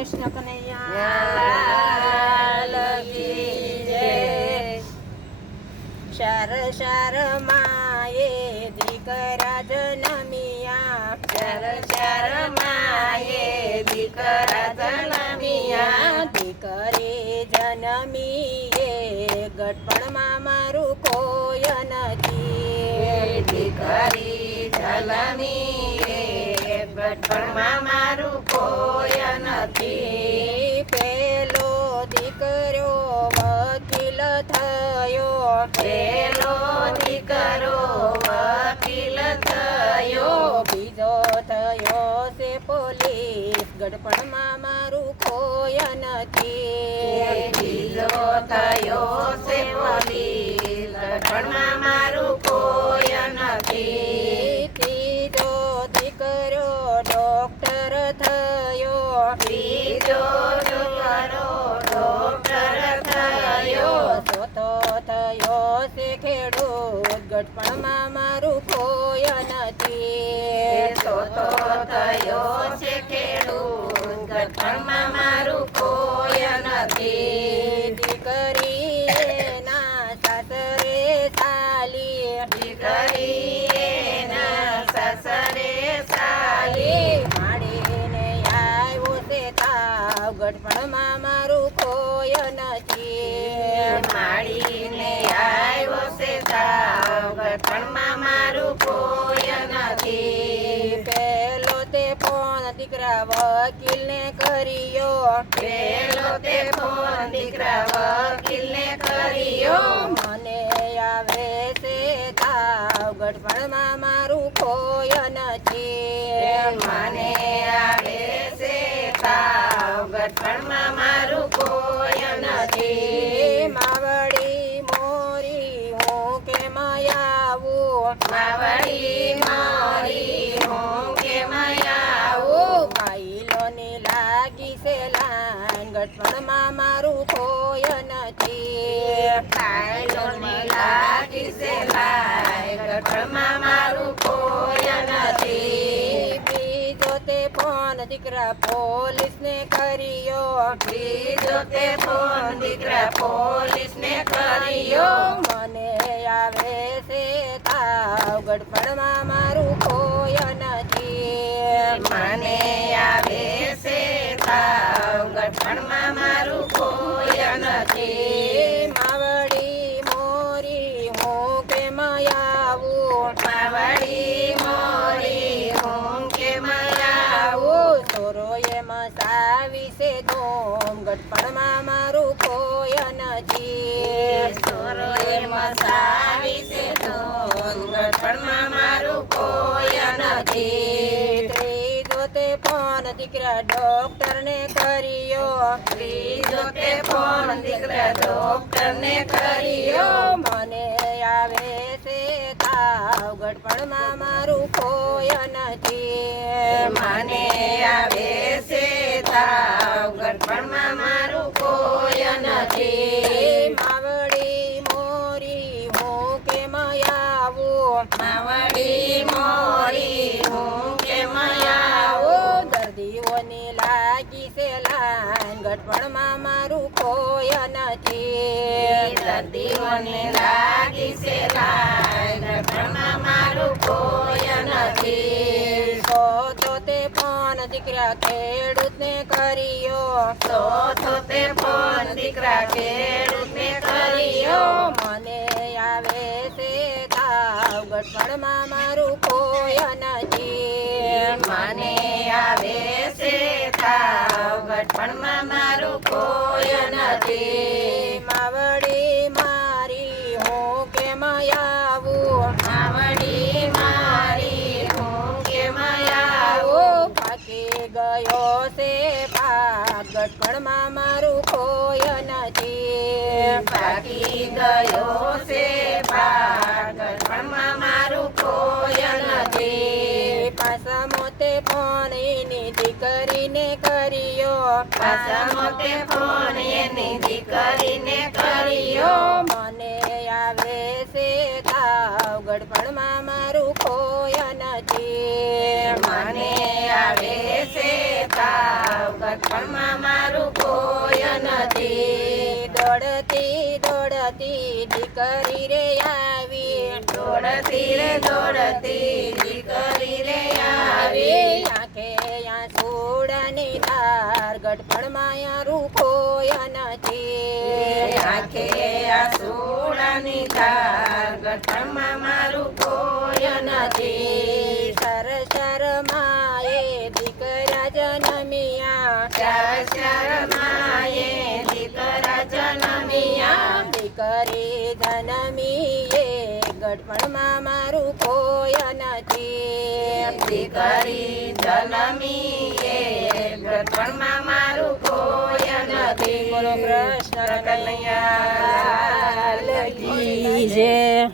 કૃષ્ણ કનૈયા. શર શર માએ દીકરા જનમિયા શર શર માએ દીકરા જનમિયા દીકરી જનમીએ ગટપણમાં મારું કોઈ નથી. દીકરી જનમીએ ગટપણમાં મારું નથી. પેલો દીકરો વકીલ થયો. પેલો દીકરો વકીલ થયો. બીજો થયો છે પોલીસ. ગડપણમાં મારું કોઈ નથી. બીજો થયો છે પોલીસ. ગડપણમાં મારું કોઈ છે ખેડૂત ગટપણમાં મારું કોઈ નથી. ચોથો થયો છે ખેડૂત ગઢપણમાં મારું કોય નથી. દીકરી ના સાસરે સાલી દીકરી ના સાસરે સાલી માડીને આવ્યો છે તાવ ગઢપણમાં મારું કોઈ નથી. માડીને કર્યો. પેલો તે ફોન દીકરા વકીલને કર્યો. મને આવે છે તાવ ગઢપણમાં મારું કોય નથી. મને આવે છે તાવ ગઢપણમાં મારું કોય નથી. માવડી મોરી હું કેમ આવું? માવડી ગટપણમાં મારું કોઈ નથી લાગી છે મારું બીજો તે ફોન દીકરા પોલીસને કર્યો. બીજો તે ફોન દીકરા પોલીસને કર્યો. મને આવે છે તાવ ગડપણમાં મારું કોઈ નથી મને નથી ડોક્ટર ને નથી ત્રીજો તે ફોન દીકરા ડોક્ટર ને દીકરા કર્યો મને આવે છે તાવ ગડપણમાં મારું કોઈ નથી મને આવે નથી લાગી છે ઘરમાં મારું કોઈ નથી. તો તો તે પણ દીકરા ખેડૂતને કર્યો. તો તો તે પણ દીકરા ખેડૂતને કર્યો. મને આવે છે તાવ ગઢપણમાં મારું કોઈ નથી. મને આવે છે તાવ ગટપણમાં પાકી ગયો છે પાક ગટપણમાં મારું કોઈ નથી પાછા મોતે ફોન એની દીકરીને કર્યો પાછા મોતે દોડતી દીકરી રે આવી. આંખે ગઢપણમાં નથી આંખે આંસુડાની ધાર ગઢપણમાં મારું કોઈ નથી સર સર માએ દીકરા જનમિયા. શર શર માએ દીકરા જનમિયા. દીકરી જનમીએ ગઢપણમાં મારું કોઈ નથી કરી જનમીએ ગઢપણમાં મારું કોઈ નથી. બોલો કૃષ્ણ કનૈયા જય